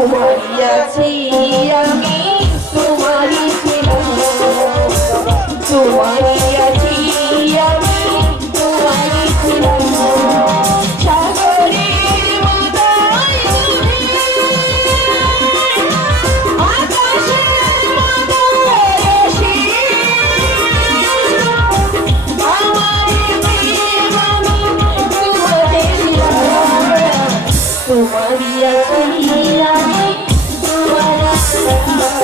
তোমারই আছি আমি, তোমারই ছিলাম, তোমারই আছি আমি, তোমারই ছিলাম। সাগরের মাথায় উঠে, আকাশের মাথায় এসে, আমার প্রেম আমি তোমাকে দিলাম। তোমারই আছি আমি, তোমারই ছিলাম।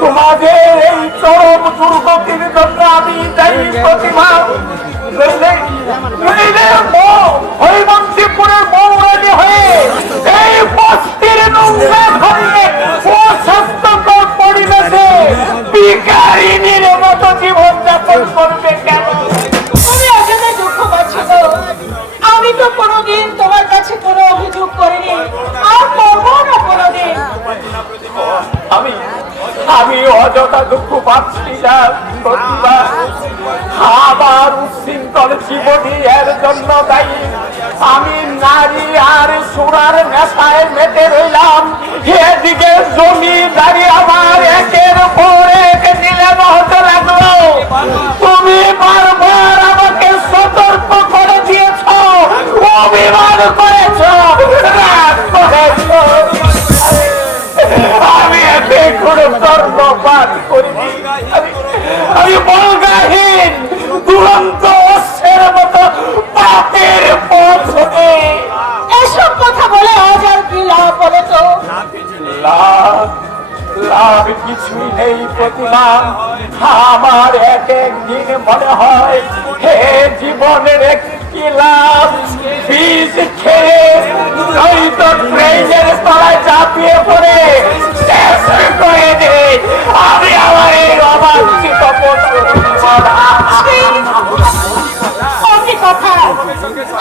তোমাদের এই চরম দুর্গতির জন্য আমি দায়ী প্রতিভা। হৈমন্তীপুরের মৌরানী হয়ে এই বস্তির নোংরা ঘরে অস্বাস্থ্যকর পরিবেশে ভিখারিনীর মতো জীবন যাপন করবে কেন? তুমি আসলে দুঃখ পাচ্ছ তো? আমি তো কোনোদিন তোমার কাছে কোনো অভিযোগ করিনি, আর করবো না কোনোদিন। আমি অযথা দুঃখ পাচ্ছি না প্রতিভা। আমার উচ্ছৃঙ্খল জীবনী এর জন্য দায়ী। আমি নারী আর সোনার নেশায় মেতে রইলাম, এদিকে জমিদারি আমার একের পর এক নিলে হতে লাগলো। তুমি বারবার আমাকে সতর্ক করে দিয়েছ, অভিমান করেছ, রাগ করেছ। আমি এতে কোনো কর্মপাত করিনি। আমি বলগাহীন দুরন্ত অশ্বের মতো পাপের পথ ধরে। এসব কথা বলে আজ আর কি লাভ বলো তো? লাভ কিছুই নেই প্রতিমা। আমার এক একদিন মনে হয় হে জীবনের একটি লাভ বীজ খেয়ে নয়তো ট্রেনের তলায় চাপিয়ে পড়ে শেষ করে দেয়। আমি আমার এই অবাঞ্ছিত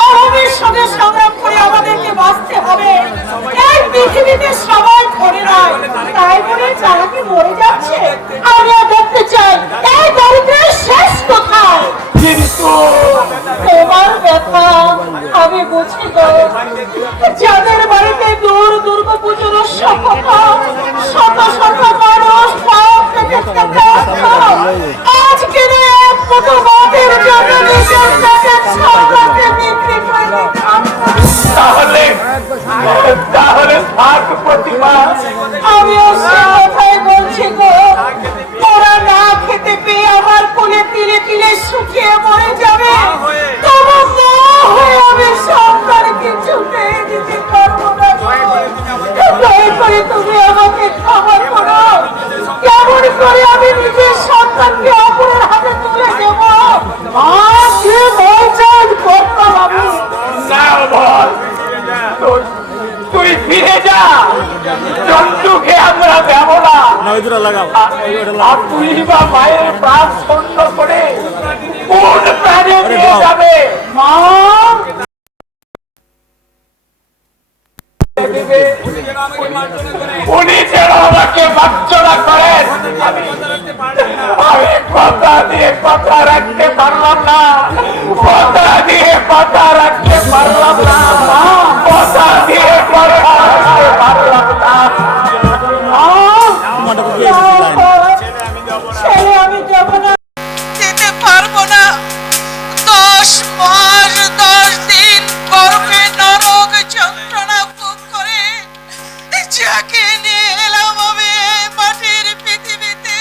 অভাবের সঙ্গে সংগ্রাম করে আমাদেরকে বাঁচতে হবে। এই পৃথিবীতে সবাই ধরে নয়, তাই বলে তারা কি মরে যাচ্ছে? আমিও দেখতে চাই এই দরিদ্রের শেষ কোথায়। কিন্তু তোমার ব্যাথা আমি বুঝি গো। যাদের বাড়িতে দূর দুর্গা পুজোর সভা, শত শত মানুষ পাপ থেকে আজকে কত বাদের জন্য নিজের পেটে ছাওয়াকে বিক্রি করে তাহলে তাহলে থাক প্রতিমা। আমিও সে কথাই বলছি গো। ওরা না খেতে পেয়ে আমার কোলে তিলে তিলে শুকিয়ে মরে যাবে, তবু মা হয়ে আমি সন্তানকে ছুটে দিতে পারবো না গো। দয়া করে তুমি আমাকে ক্ষমা করো। কেমন করে আমি নিজের সন্তানকে অপরের হাতে তুলে দেব? মা কে বলছেন করতাম আমি। না বল, তুই ফিরে যা, জন্তুকে আমরা দেব না। আর তুই বা মায়ের প্রাণ শূন্য করে কোন প্রাণে নিয়ে যাবে? মা উনি যেন আমাকে বাচ্চনা করেন, আমি কথা দিয়ে কথা রাখতে পারলাম না, কথা দিয়ে কথা রাখতে পারলাম না, কথা দিয়ে কথা রাখতে পারলাম না। ছেলে আমি যাব না, যেতে পারবো না। 10 মাস 10 দিন গর্ভে নরক যন্ত্রণা ভোগ করে যাকে নিয়ে এলাম আমি মাটির পৃথিবীতে,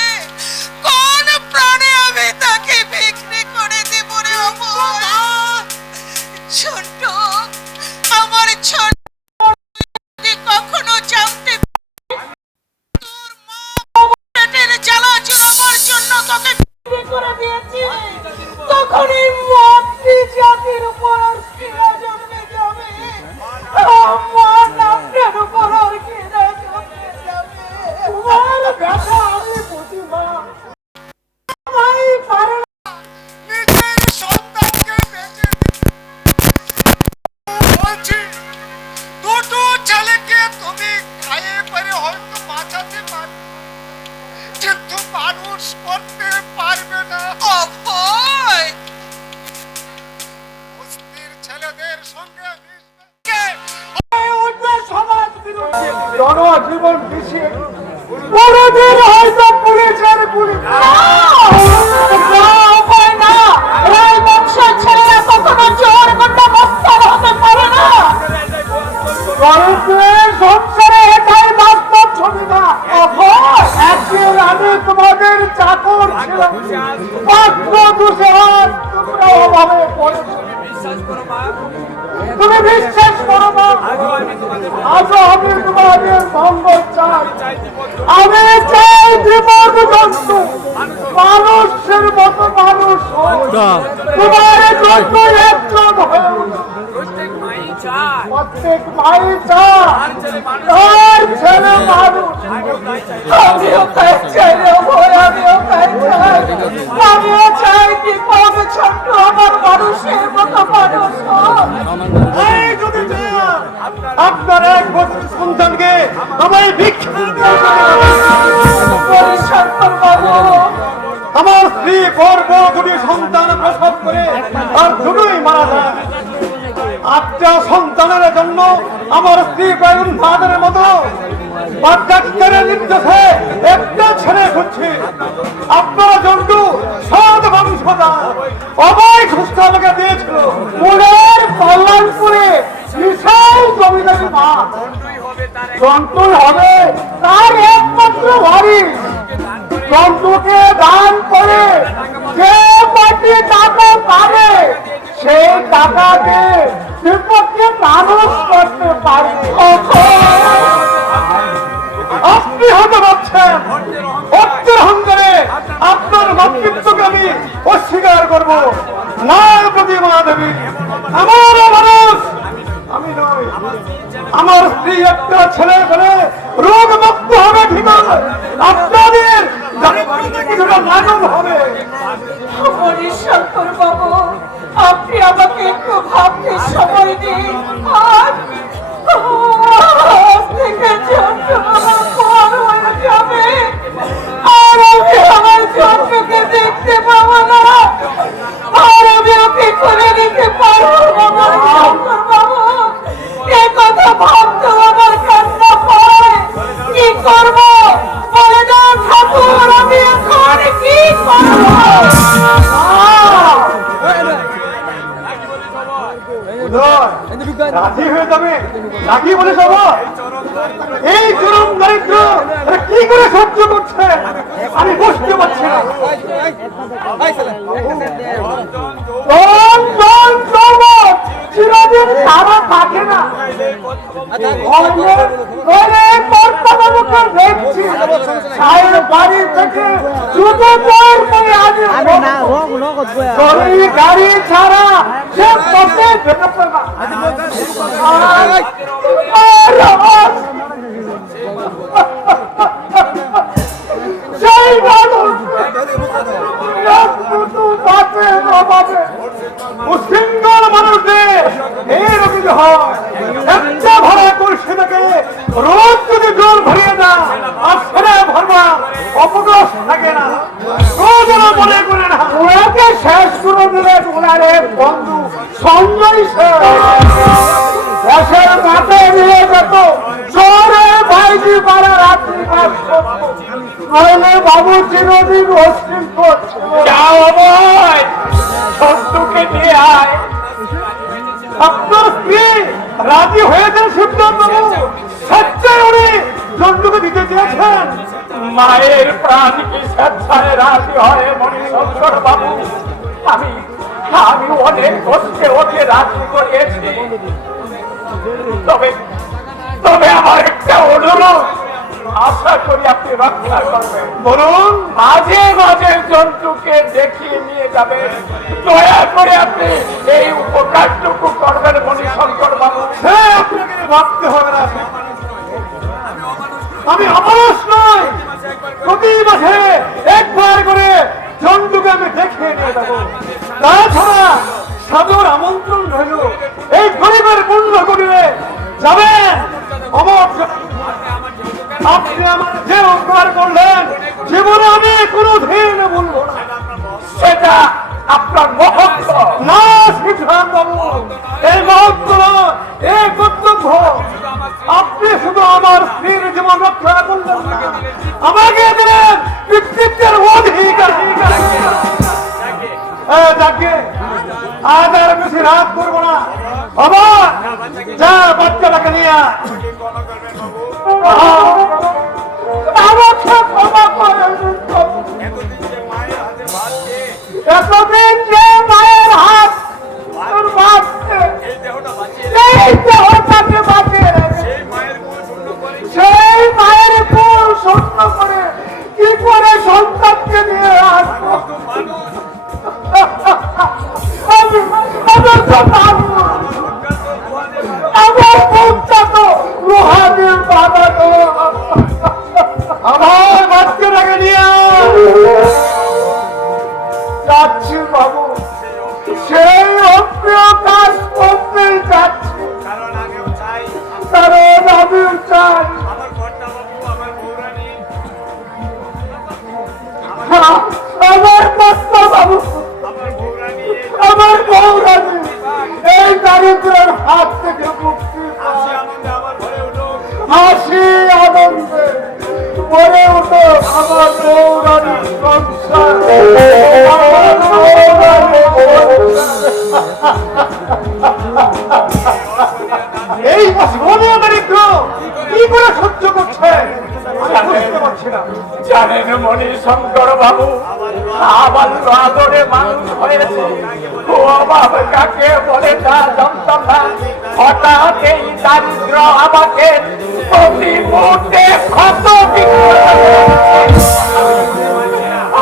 কোন প্রাণে আমি তাকে বিক্রি করে দেব রে অমর? ছোট আমার ছোট কখনো জানতে তোর মা পেটের জ্বালা জুড়াবার জন্য তোকে বিক্রি করে দিয়েছি, তখন এই মাতৃ জাতির উপর আর ঘৃণা জন্মে যাবে। আমার নামটার উপর আর ঘৃণা জন্মে যাবে। তোমার ব্যথা আমি বুঝি মা। আমায় পারে না নিজের সন্তানকে বেঁচে বলছি, দুটো ছেলেকে তুমি খাইয়ে পরে হয়তো বাঁচাতে পারবে, কিন্তু মানুষ করতে পারবে না। অভয় বস্তির ছেলেদের সঙ্গে সমাজ বিরোধী জনজীবন বিষয়ে কোনদিন হয়তো পুলিশের গুলি না। রায় বংশের ছেলেরা কখনো চোর গুন্ডা মস্তান হতে পারে না। ভারতের সংসারে এটাই বাস্তব ছবি না। একদিন আমি তোমাদের চাকর ছিলাম, পাত্র দুষে হাত তোমরা অভাবে পড়েছ। তুমি বিশ্বাস করো না, আজও আমি তোমাদের মঙ্গল চাই। আমি চাই জীবন জন্তু মানুষের মতো মানুষ হোক। তোমার জন্য একজন হয়ে উঠো। প্রত্যেক মাই চায় তার ছেলে মানুষ। আমিও তাই চাই রে ভয়, আমিও তাই চাই। আমিও চাই কি পাবে ছোট্ট আমার মানুষের মতো মানুষ হোক। এই যদি চান, আপনার এক বছর সন্তানকে আমায় ভিক্ষা শঙ্কর বাবু, আমার স্ত্রী গর্ভ দুটি সন্তান প্রসব করে আর দুটোই মারা যায়। 8টা সন্তানের জন্য আমার স্ত্রী প্রায় উন্মাদের মতো ডাক্তারের নির্দেশে একটা ছেলে খুঁজছে। আপনারা জন্তু সৎ বংশধর অবয় সুস্থ আমাকে দিয়েছিল। পুরের কল্যাণপুরে বিশাল জমিদারি মা জন্তুই হবে তার একমাত্র ওয়ারিশ। জন্তুকে দান করে যে কটি টাকা পাবে সেই টাকাকে বিপক্ষে মানুষ করতে পারবে। আপনি হতে পারছেন অর্থের অহংকারে আপনার মাতৃত্বকে আমি অস্বীকার করব না। প্রতিমা দেবী আমারও মানুষ, আমি নই। আমার স্ত্রী একটা ছেলে পেলে রোগ মুক্ত হবে ঠিক আছে, আপনাদের কিছুটা লাঘব হবে। শঙ্কর বাবু, আপনি আমাকে একটু ভাবতে সময় দিন। আজ থেকে ছোট্ট বাবা নাকি বলে সব এই চরম দারিদ্র এরা কি করে সহ্য করছে আমি বুঝতে পারছি না। চিরদিন তারা থাকে না দেখছি বাড়ি থেকে জুতো পর করে আজ গাড়ি ছাড়া সে পথে বেরোতে না। সেই মানুষ মুসলিমদের মানুষদের এইরকম হয় একটা ভরা করছে তাকে রোজ যদি জল ভরিয়ে না আর সেটা ভরবা অপকাশ থাকে না রোজ ওরা মনে করে না ওনাকে শেষ করে দিলেন ওনারে বন্ধু সঞ্জয় দেশের মাঠে নিয়ে যেত চোরে বাইজি পাড়া রাত্রি নইলে বাবু চিরদিন অশ্লীল করছে। যাও ভাই সন্তুকে নিয়ে আয়। আপনার স্ত্রী রাজি হয়েছেন সিদ্ধান্ত বাবু স্বেচ্ছায় উনি জন্তুকে দিতে চেয়েছেন। মায়ের প্রাণ কি স্বেচ্ছায় রাজি হয় মণিশঙ্কর বাবু? আমি অনেক কষ্টে ওকে রাজি করিয়েছি। তবে আমার একটা অনুরোধ, আশা করি আপনি রক্ষা করবেন। বলুন। মাঝে মাঝে জন্তুকে দেখিয়ে নিয়ে যাবেন, দয়া করে আপনি এই উপকারটুকু করবেন মণিশঙ্কর বাবু। হ্যাঁ আপনাকে ভাবতে হবে না, আমি অমানুষ নই। প্রতি মাসে একবার করে জন্তুকে আমি দেখিয়ে নিয়ে যাবো। তাছাড়া সাদর আমন্ত্রণ রইল, এই গরিবের পুণ্য করিলে যাবেন অমর। আপনি আমার যে উপকার করলেন জীবনে আমি কোনোদিন বলবো না, সেটা আপনার মহত্ব না সিদ্ধান্ত বাবু। এই মহত্ব এই কর্তব্য। আপনি শুধু আমার স্ত্রীর জীবন রক্ষা করলেন না, আমাকে দিলেন পিতৃত্বের অধিকার। যাকে আজ আর বেশি রাত করবো না, আবার যা বাচ্চাটাকে নিয়ে এতদিন যে মায়ের হাত দেহটাকে বাঁচিয়ে সেই মায়ের কুল শূন্য করে কি করে সন্তানকে নিয়ে আসবো? আমার মুখটা তো লোহা দিয়ে বানানো। আমার বাচ্চাটাকে নিয়ে যাচ্ছি বাবু, সেই অপ্রিয় কাজ করতেই যাচ্ছি, কারণ আমিও চাই আমার কর্তা বাবু, আমার বৌরানী এই দারিদ্রের হাত থেকে মুক্তি হাসি আনন্দে বলে উঠো আমার বৌরানীর সংসার। এই অসহনীয় দারিদ্র কি করে সহ্য করছে বুঝতে পারছি না। জানেন মণিশঙ্কর বাবু, আমার আদরে মানুষ হয়েছে, ও অভাব কাকে বলে তা জানতাম না। হঠাৎ এই দারিদ্র আমাকে প্রতি মুহূর্তে ক্ষত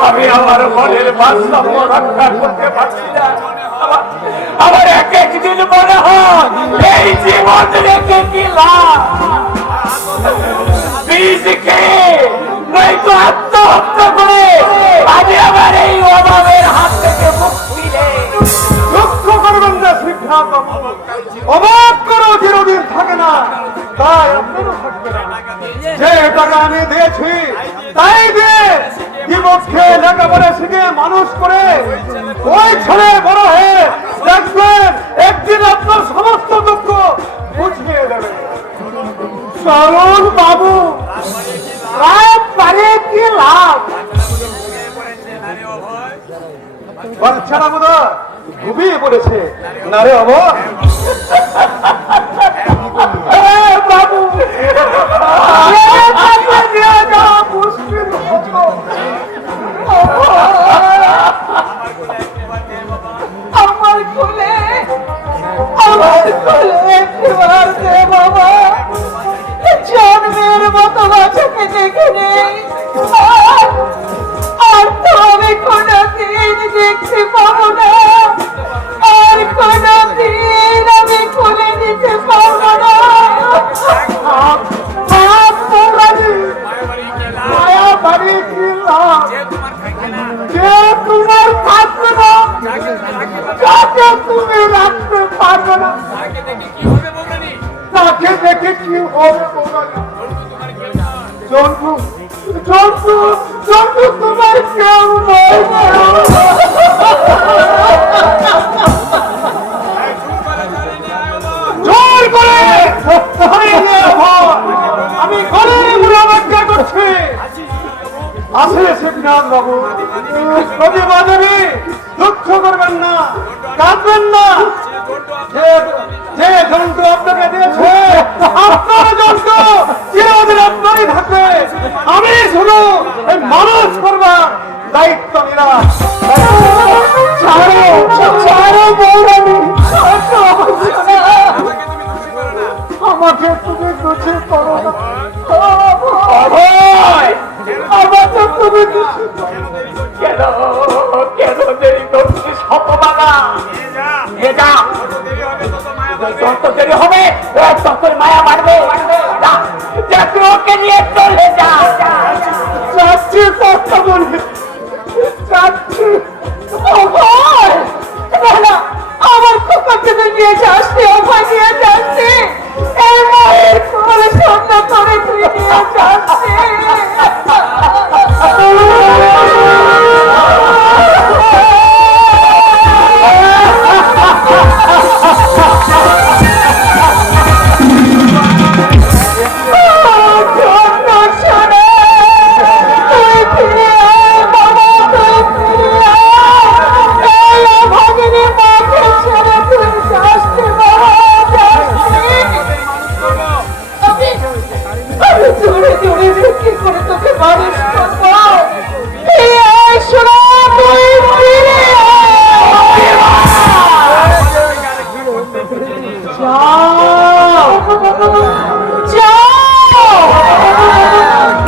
আমি আমার মনের ভারসাম্য রক্ষা করতে পারছি না। আমার এক একদিন মনে হয় এই জীবন রেখে কি লাভ, বীজকে নয়তো আত্মহত্যা করে আমি আমার এই অভাবের হাত থেকে মুক্তি নেই। দুঃখ করবেন না সিদ্ধান্ত, অভাব করো চিরদিন থাকে না, তাই আপনারও থাকবে না। যে টাকা আমি দিয়েছি তাই দিয়ে জীবনকে লেখাপড়া শিখে মানুষ করে ওই ছেলে বড় হয়ে দেখবেন একদিন আপনার সমস্ত দুঃখ বুঝিয়ে দেবে। চলুন বাবু, পারে কি লাভ? বাচ্চারা বোধ ঘুমিয়ে পড়েছে না রে অবর। ছেড়ে কাছে নিয়ে যাওয়া মুশকিল হতো। আমার কোলে একবার দে বাবা, জন্মের মতো বাচ্চাকে দেখে নেই, আর তো আমি কোনোদিন দেখতে পাবো না, আর কোনোদিন আমি কোলে নিতে পারবো না। মায়া বাড়ি কিনলাম, যে তোমার থাকবে না, যাকে তুমি রাখতে পারবে না, তাকে দেখে কি হবে বৌরানী? জন্তু জন্তু জন্তু তোমার কেউ নয়। জোর করে ধরে নিয়ে ভয়। আমি ঘরে ঘুরে অপেক্ষা করছি। আসে শিবনাথ বাবু, নদী বাঁধবি, দুঃখ করবেন না, কাঁদবেন না। যে জন্তু আপনাকে দিয়েছে আপনার জন্তু চিরদিন আপনারই থাকবে। আমি শুধু এই মানুষ করবার দায়িত্ব নিলাম। ছাড়ো ছাড়ো বৌরানী, আমাকে তুমি দোষী করো না। আমাকে তুমি দোষী করো না। কেন কেন দেরি করছিস হতভাগা? যত দেরি হবে তত মায়া বাড়বে। ওকে নিয়ে চলে যা। যাচ্ছি কথা বলি, যাচ্ছি। আমার খোকাকে নিয়ে যাচ্ছি, অভয় নিয়ে যাচ্ছি, এই মায়ের কোলে স্বপ্ন করে তুই নিয়ে যাচ্ছি।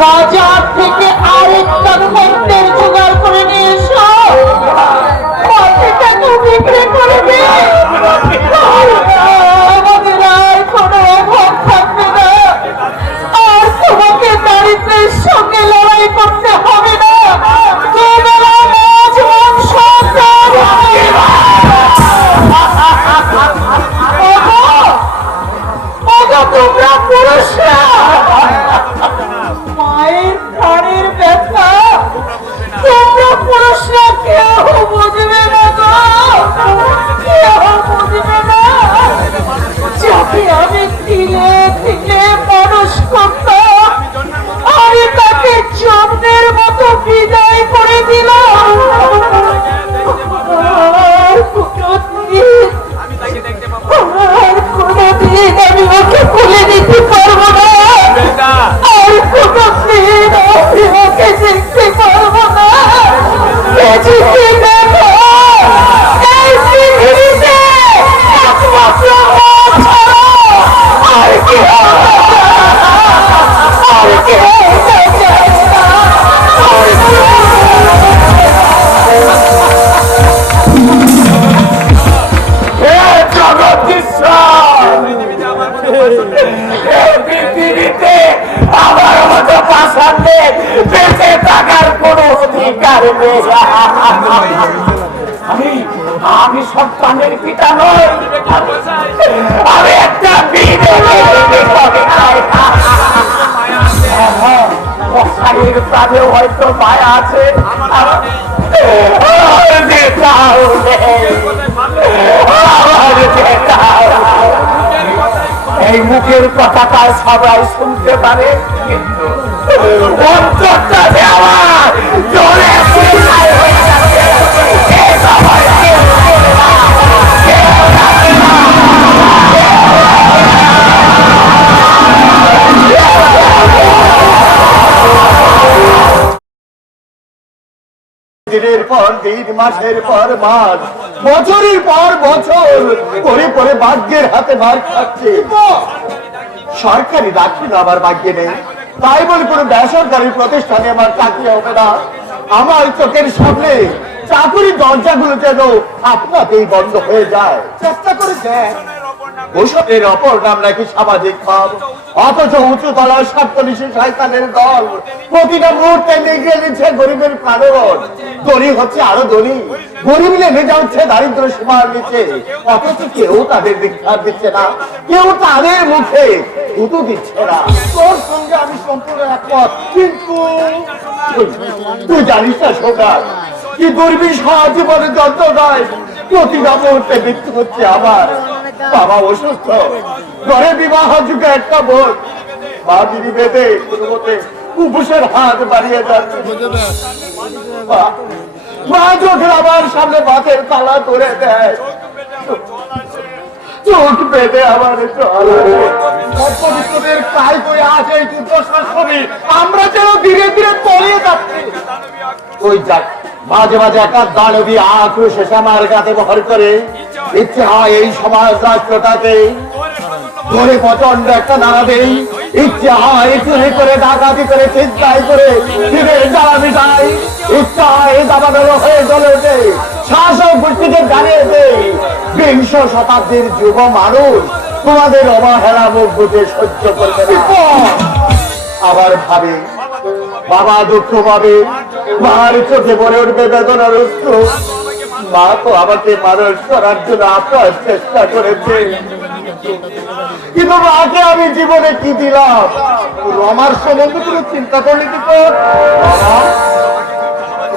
বাজার থেকে আরেকটা খদ্দের জোগাড় করে নিয়ে এসো, বাকিটাকে বিক্রি করবে। আমাদের আর কোনো অভাব থাকবে না, আর তোমাকে দারিদ্রের সঙ্গে লড়াই করতে হবে না। তোমরা মাছ মাংস তোমরা পুরুষরা মায়ের প্রাণের ব্যথা তোমরা পুরুষরা কেউ বুঝবে না গো, কেউ বুঝবে না। যাকে আমি তিলে তিলে মানুষ করতাম, আমি তাকে জন্মের মতো বিদায় করে দিলাম। আর কোনদিন আমি ওকে খুলে দিতে পারবো না, আর কোনদিন আমি ওকে দেখতে পারবো না। বেঁচেছি দেখো, এই পৃথিবীতে একমাত্র মা ছাড়া আর কেউ আর কেউ চায় না, আর কেউ। পৃথিবীতে আমার মতো পাশানদের বেঁচে থাকার কোন অধিকার নেই। আমি সন্তানের পিতা নই, আমি একটা মশাইয়ের প্রাণে হয়তো মায়া আছে, এই মুখের কথাটা সবাই শুনতে পারে, কিন্তু অন্তরটা যে আমার জোরে পুরোটাই হয়ে যাচ্ছে। এই সবাই কেউ রাখে না, কেউ রাখে না। দিনের পর দিন, মাসের পর মাস, বছরের পর বছর পরে পরে ভাগ্যের হাতে মার খাচ্ছে। সরকারি চাকরি আমার ভাগ্যে নেই, তাই বলে কোনো বেসরকারি প্রতিষ্ঠানে আমার চাকরি হবে না। আমার চোখের সামনে চাকরির দরজাগুলো যেন আপনাতেই বন্ধ হয়ে যায়। চেষ্টা করে দেখ, ওসবের অপর নাম নাকি সামাজিক ভাব, অথচ উঁচু তলার সপ্তনিশী শয়তানের দল প্রতিটা মুহূর্তে নিয়ে নিচ্ছে গরিবের প্রাণবন। ধনী হচ্ছে আরো ধনী, গরিব নেমে যাচ্ছে দারিদ্র সীমার নিচে, অথচ কেউ তাদের দীক্ষা দিচ্ছে না, কেউ তাদের মুখে থুতু দিচ্ছে না। তোর সঙ্গে আমি সম্পূর্ণ একমত, কিন্তু তুই জানিস না সোনার, কি গরিবী সারা জীবনে যন্ত্রণায় প্রতিটা মুহূর্তে মৃত্যু হচ্ছে আমার। বাবা অসুস্থ, ঘরে বিবাহ যুগে একটা বোন, মা দিদি বেঁধে কোনো মতে উপসের হাত বাড়িয়ে যাচ্ছে। মা চোখের আমার সামনে বাতের তালা ধরে দেয়, চোখ বেঁধে আমার পবিত্রদের কাজ করে আসে এই দুর্দশার ছবি আমরা যেন ধীরে ধীরে তলিয়ে যাচ্ছি। ওই যাক, মাঝে মাঝে একটা দানবী আক্রোশ এসে আমার গাতে বহর করে, ইচ্ছে হয় এই সমাজ রাষ্ট্রটাকে ধরে প্রচন্ড একটা নাড়া দেই, ইচ্ছে হয় চুরি করে ডাকাতি করে চিন্তাই করে ফিরে জ্বালা মিটাই, ইচ্ছা হয় দাবা বেরো হয়ে জ্বলে ওঠে, শাসক গোষ্ঠীকে জানিয়ে দেই বিংশ শতাব্দীর যুব মানুষ তোমাদের অবহেলা মুখ বুঝে সহ্য করবে না। আবার ভাবে বাবা দুঃখ পাবে, মার চোখে ভরে উঠবে বেদনার অশ্রু। মা তো আমাকে মানুষ করার জন্য আপনার চেষ্টা করেছে, কিন্তু মাকে আমি জীবনে কি দিলাম? রমার সম্বন্ধে কোনো চিন্তা করলি কি তোর?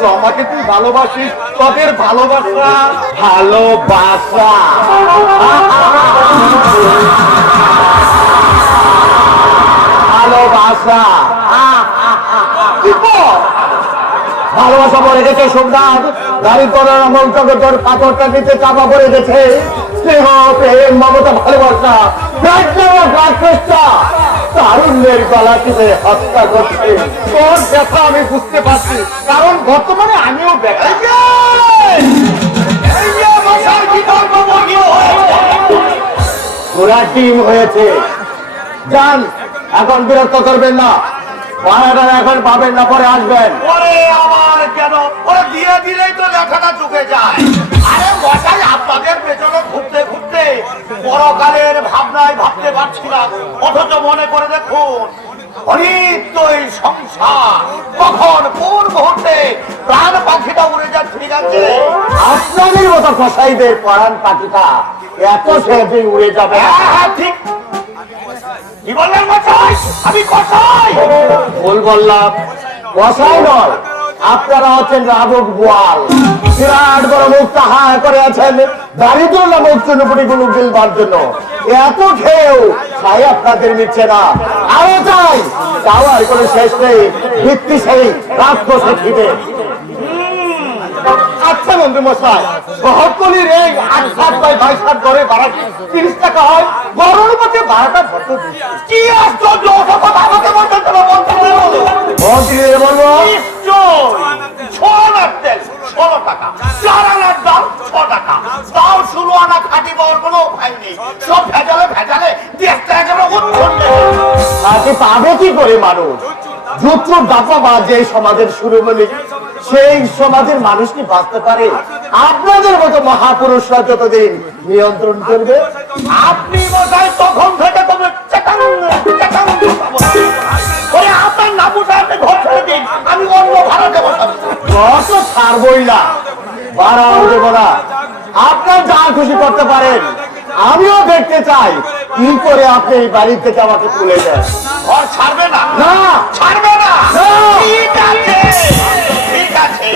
রমাকে তুই ভালোবাসিস, তোদের ভালোবাসা ভালোবাসা ভালোবাসা ভালোবাসা পড়ে গেছে সোমনাথ, গাড়ি তোলার আমল চোখে তোর পাথরটা নিচে চাপা পড়ে গেছে। স্নেহ, প্রেম, মমতা, ভালোবাসা তারুণ্যের গলা টিপে হত্যা করছে। তোর ব্যথা আমি বুঝতে পারছি, কারণ বর্তমানে আমিও ব্যথা। ঘোড়ার টিম হয়েছে, যান, এখন বিরক্ত করবেন না, ভাড়াটা এখন পাবেন না, পরে আসবেন। পরে আবার কেন? ওরা দিয়ে দিলেই তো লেখাটা চুকে যায়। আরে মশাই, আপনাদের পেছনে ঘুরতে ঘুরতে পরকালের ভাবনায় ভাবতে পারছি না, অথচ মনে করে দেখুন অনিত্য এই সংসার কখন কোন মুহূর্তে প্রাণ পাখিটা উড়ে যাচ্ছে। ঠিক আছে, আপনাদের মতো কসাইদের পরাণ পাখিটা এত সহজে উড়ে যাবে? হ্যাঁ ঠিক। কি বললেন মশাই? আমি কসাই? ভুল বললাম, কসাই নয়, আপনারা হচ্ছেন রাবক বোয়াল। বিরাট বড় মুখ তাহা করে আছেন দারিদ্র নামক চুনুপুটি গুলো গিলবার জন্য। এত খেয়েও তাই আপনাদের মিটছে না, আরো চাই, চাওয়ার কোনো শেষ নেই। ভিত্তি সেই রাক্ষসে খিদে। আচ্ছা মন্ত্রী মশাই, শহরতলির এই ৮-৭ বাই ২২ ঘরে ভাড়া ৩০ টাকা হয়, গরমের মধ্যে ভাড়াটা ভরতে কি আশ্চর্য! কথা আমাকে বলতে দেবো, মন্ত্রী বলবো 16 টাকা, 4 আনার দাম 6 টাকা, তাও 16 আনা খাঁটি পাওয়ার কোনো উপায় নেই। সব ভেজালে ভেজালে দেশটা একেবারে উৎপন্ন। তাকে পাবে কি করে মানুষ? যুদ্ধ দাপা বা যে সমাজের শুরু হলে সেই সমাজের মানুষ কি বাঁচতে পারে? আপনাদের মতো মহাপুরুষরা যতদিন নিয়ন্ত্রণ করবে। আপনি মশাই তখন থেকে তবে আপনার নামুটা আপনি ঘর ছেড়ে দিন, আমি অন্য ভাড়া দেবো। অত ছাড়বই না, ভাড়াও দেব না। আপনার যা খুশি করতে পারেন, আমিও দেখতে চাই কি করে আপনি এই বাড়ি থেকে আমাকে তুলে দেন। ঘর ছাড়বে না? না, ছাড়বে না? না। ঠিক আছে, ঠিক আছে,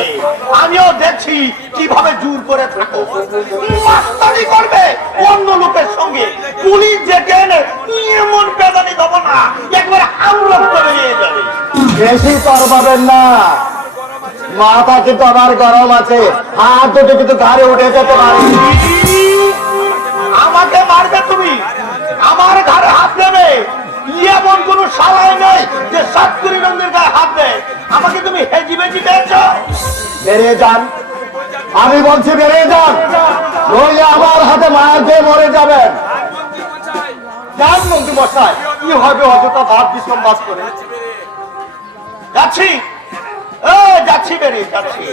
আমিও দেখছি কিভাবে জোর করে থাকো। মাস্তানি করবে অন্য লোকের সঙ্গে, পুলিশ যেতে এনে এমন বেদানি দেবো না, একবারে আমরত করে নিয়ে যাবে। বেশি তর পাবেন না, মাথা কিন্তু আমার গরম আছে, হাত দুটো কিন্তু ঘাড়ে উঠে যেতে পারে। আমাকে মারবে তুমি? আমার ঘাড়ে হাত দেবে? এমন কোন শালাই নেই যে সাতকুড়ি নন্দীর গায়ে হাত দেয়। আমাকে তুমি হেজি বেজি পেয়েছ? বেরিয়ে যান, আমি বলছি বেরিয়ে যান, নইলে আমার হাতে মার দিয়ে মরে যাবেন। যান মন্ত্রী মশাই, কি হবে অযথা ভাব বিসম্বাদ করে? যাচ্ছি, যাচ্ছি, বেরিয়ে যাচ্ছি।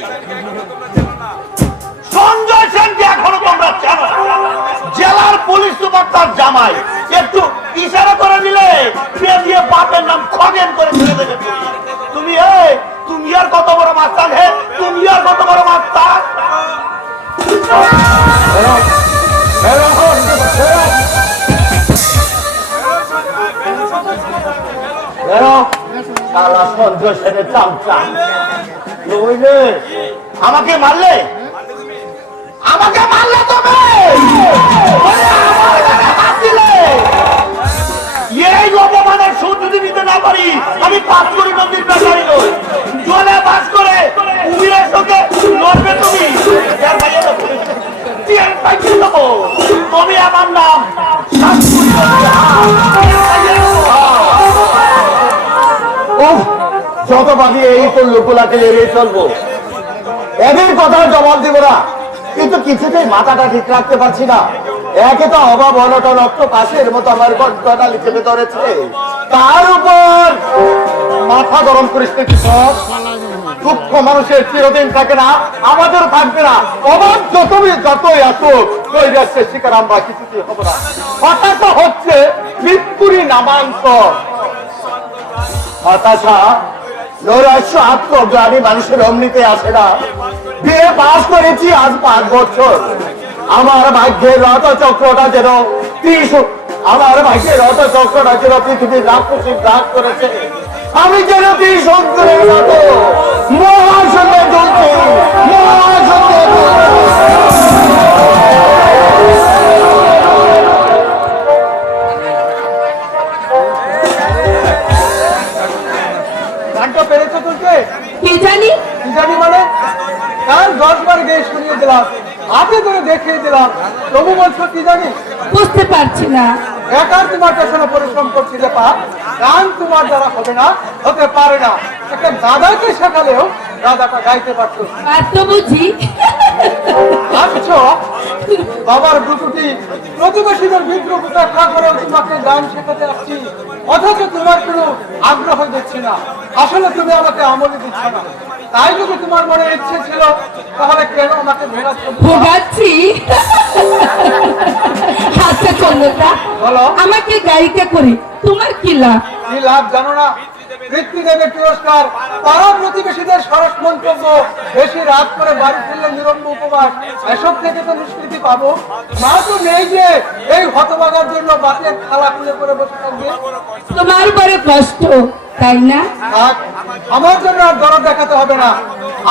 সঞ্জয় সেনকে এখনো তোমরা জানো, জেলার পুলিশ সুপার তার জামাই, একটু ইশারা করে দিলে সে দিয়ে বাপের নাম খগেন করে ফেলে দেবে। তুমি তুমি আর কত বড় মাস্তান, হে তুমি আর কত বড় মাস্তান। সারা সঞ্জয় সেনের চামচা, নইলে আমাকে মারলে, আমাকে মারলে তুমি আমার গায়ে হাত দিলে, এই অপমানের সুদ যদি নিতে না পারি, আমি 5 কোটি নদীর বেচারি নই, জলে বাস করে কুমিরের সঙ্গে লড়বে তুমি। তুমি আমার নাম যত বাকি এই তো লোকগুলাকে এড়িয়ে চলবো, এদের কথার জবাব দিব না, কিন্তু কিছুতেই মাথাটা ঠিক রাখতে পারছি না। একে তো অভাব অনটন রক্ত পাশের মতো আমার গড্ডালি চেপে ধরেছে, তার উপর মাথা গরম করিস না কৃষক। দুঃখ মানুষের চিরদিন থাকে না, আমাদেরও থাকবে না। অভাব যতই আসুক, নৈরাশ্যের শিকার আমরা কিছুতেই হবো না। হতাশা হচ্ছে মৃত্যুরই নামান্তর। হতাশা, নৈরাশ্য, আত্মগ্লানি মানুষের অমনিতে আসে না। বিয়ে পাস করেছি আজ 5 বছর, আমার ভাগ্যের রথচক্রটা যেন আমার ভাগ্যের রথচক্রটা যেন পৃথিবীর রাক্ষসী রাগ করেছে। আমি যেন ত্রিশঙ্করের মতো মহাসঙ্গে চলছি, মহাসঙ্গে গানটা পেরেছো তুলতে? কি জানি কি জানি মানে? কাল 10 বার গিয়ে শুনিয়ে দিলাম, হাতে ধরে দেখিয়ে দিলাম, তবু বলছো কি জানি? বুঝতে পারছি না। একার তোমার পেছনে পরিশ্রম করছি যে পা, গান তোমার দ্বারা হবে না, হতে পারে না। একটা দাদাকে শেখালেও দাদাটা গাইতে পারতো। আর তো বুঝি ভাবছো বাবার দুটি প্রতিবেশীদের বিদ্রোহ উপেক্ষা করেও তোমাকে গান শেখাতে আসছি, অথচ তোমার কোনো আগ্রহ দেখছি না। আসলে তুমি আমাকে আমলে দিচ্ছ না। তাই যদি তোমার মনে ইচ্ছে ছিল, তাহলে কেন আমাকে ভোগাচ্ছ? ভোগাচ্ছি? আচ্ছা চন্দ্রদা, বলো। আমাকে গায়িকা করে তোমার কি লাভ? কি লাভ জানো না? পিতৃদেবের পুরস্কার, পাড়া প্রতিবেশীদের সরস মন্তব্য, বেশি রাত করে বাড়ি ফিরলে নিরম্ব উপবাস, এসব থেকে তো নিষ্কৃতি পাবো। মা তো নেই যে এই হতভাগার জন্য বাতের থালা খুলে করে বসে থাকবে। তোমার বড় কষ্ট, তাই না? থাক, আমার জন্য আর দরদ দেখাতে হবে না।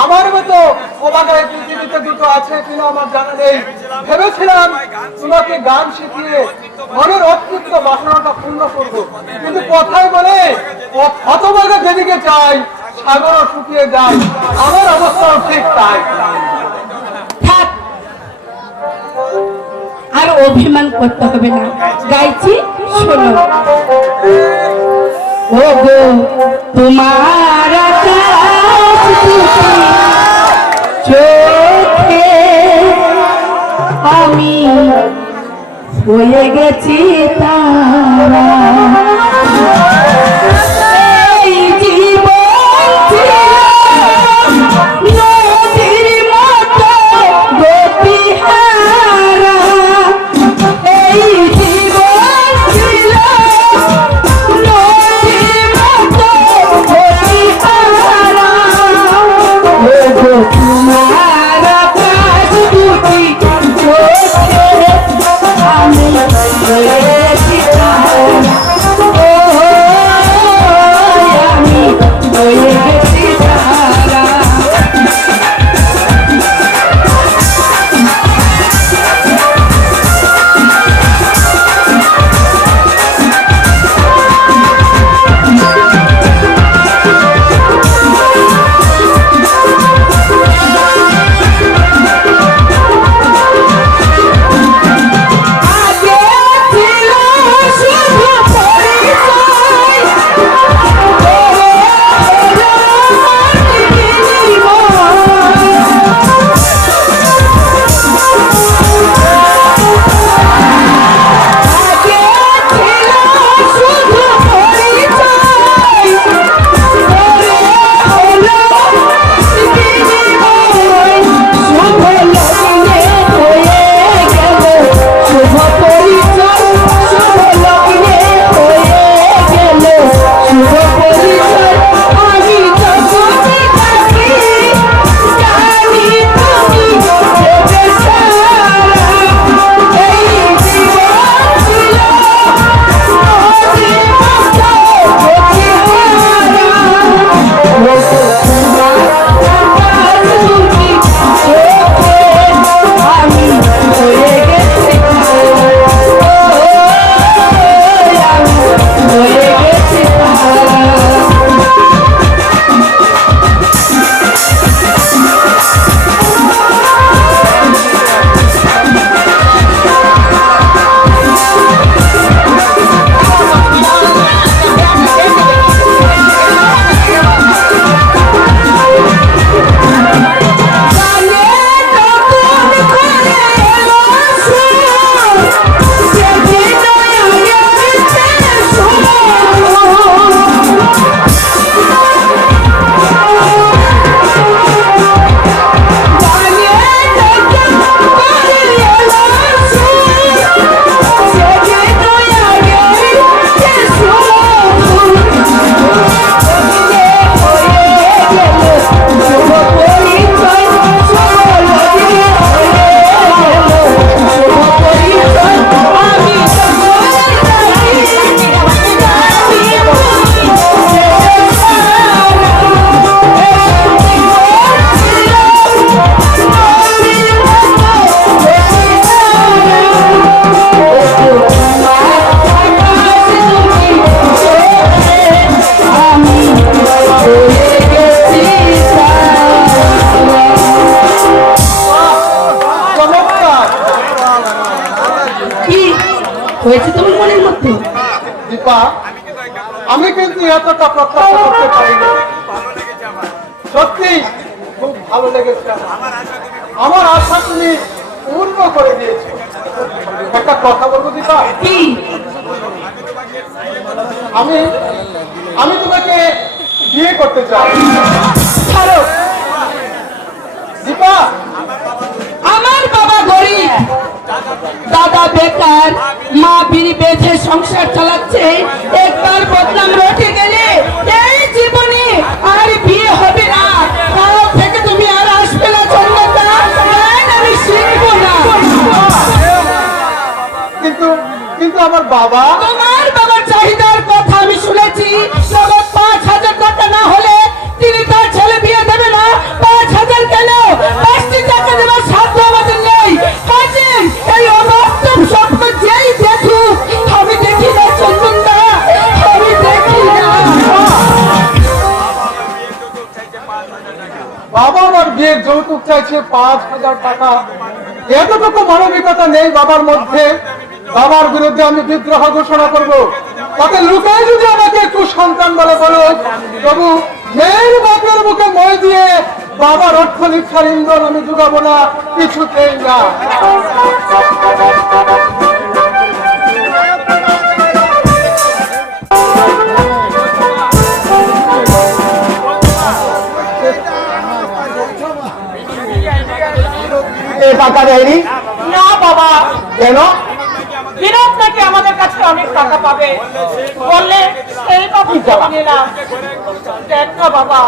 আমার মতো অবাগায় পৃথিবীতে দুটো আছে কিনা আমার জানা নেই। ভেবেছিলাম তোমাকে গান শিখিয়ে মনের অতৃপ্ত বাসনাটা পূর্ণ করবো, কিন্তু কথায় বলে হতভাগা যেদিকে চাই সাগরও শুকিয়ে যায়। আমার অবস্থাও ঠিক তাই। থাক, আর অভিমান করতে হবে না। গাইছি, শোনো। ও গো তোমার আকাশ দুটি চোখে আমি হয়ে গেছি তারা। এই জীবন ছিল নদীর মতো গতিহারা, এই জীবন ছিল নদীর মতো গতিহারা। ও গো তোমার আকাশ দুটি চোখে আমি হয়েছে তোমার মনের মধ্যে? দীপা, আমি কিন্তু এতটা প্রত্যাশা করতে পারিনি। সত্যি খুব ভালো লেগেছে আমার আশা তুমি পূর্ণ করে দিয়েছো। একটা কথা বলবো দীপা, কি? আমি তোমাকে বিয়ে করতে চাই। ছাড়ো, দীপা, আমার বাবা গরিব, দাদা বেকার, মা বিড়ি বেঁচে সংসার চালাচ্ছে। একবার বদনাম রটে গেলে এই জীবনে আর বিয়ে হবে না। কাল থেকে তুমি আর আসবে না চন্দ্রতা, আমি শিখবো না। কিন্তু আমার বাবা, তোমার বাবার চাহিদার কথা আমি শুনেছি। নগদ 5,000 টাকা না হলে তিনি তার ছেলে বিয়ে দেবে না। 5,000 কেন, 5টি টাকা দেওয়ার সাধ্য আমাদের নেই। কাজেই এই অবাস্তব স্বপ্ন যেই দেখুক, আমি দেখি না চন্দনদা, আমি দেখি না। বাবা আমার বিয়ের যৌতুক চাইছে 5,000 টাকা। এতটুকু মানবিকতা নেই বাবার মধ্যে। বাবার বিরুদ্ধে আমি বিদ্রোহ ঘোষণা করব। তাতে লুকায় যদি আমাকে একটু সন্তান বলে বলো, তবু মেয়ের বাপের মুখে মই দিয়ে বাবার অর্থনীক্ষার ইন্ধন আমি যোগাবো না, কিছুতেই না। টাকা দেয়নি না বাবা, কেন? বিনোদ নাকি আমাদের কাছে অনেক টাকা পাবে বললে সেই কথা নিলাম। দেখ না বাবা,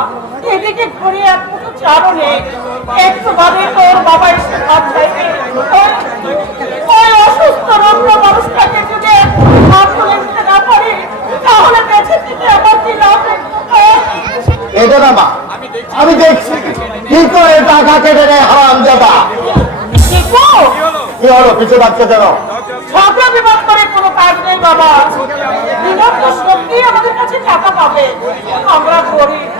এদিকে ঘুরে এক মুঠো চারও নেই। একটু বাদে তোর বাবা এসে ভাত চাইবে। ওই অসুস্থ রোগ্ন মানুষটাকে যদি ভাত তুলে দিতে না পারি, তাহলে বেঁচে থেকে আমার কি লাভ? এটা না মা, আমি দেখছি কি করে টাকা কেটে নেয় হারামজাদা। কি হলো, পিছু বাচ্চা যেন? ঝগড়া বিবাদ করে কোনো কাজ নেই বাবা। বিনোদ তো সত্যি আমাদের কাছে টাকা পাবে। আমরা গরিব,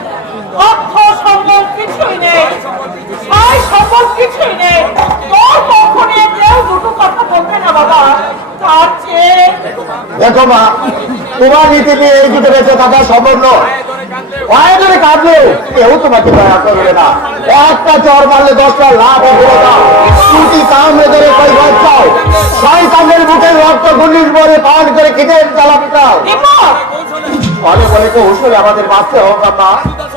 অর্থ সম্বল কিছুই নেই, সাই সম্বল কিছুই নেই। তোর পক্ষ নিয়ে কেউ দুটো কথা বলবে না বাবা। তার চেয়ে দেখো মা, তোমার নীতি নিয়ে এই যুগে বেঁচে থাকা সম্ভব নয়। পায়ে ধরে কাঁদলো কেউ তোমাকে দয়া করবে না। একটা চর মারলে 10টা লাভ হয়ে দাও। দুটি কামড়ে ধরে কই বাচ্চাও শয়তানের বুকের রক্ত গুলির বলে পান করে খিদের জ্বালা পিটাও। বলে বলে তো হুসুল আমাদের বাঁচতে হোক না।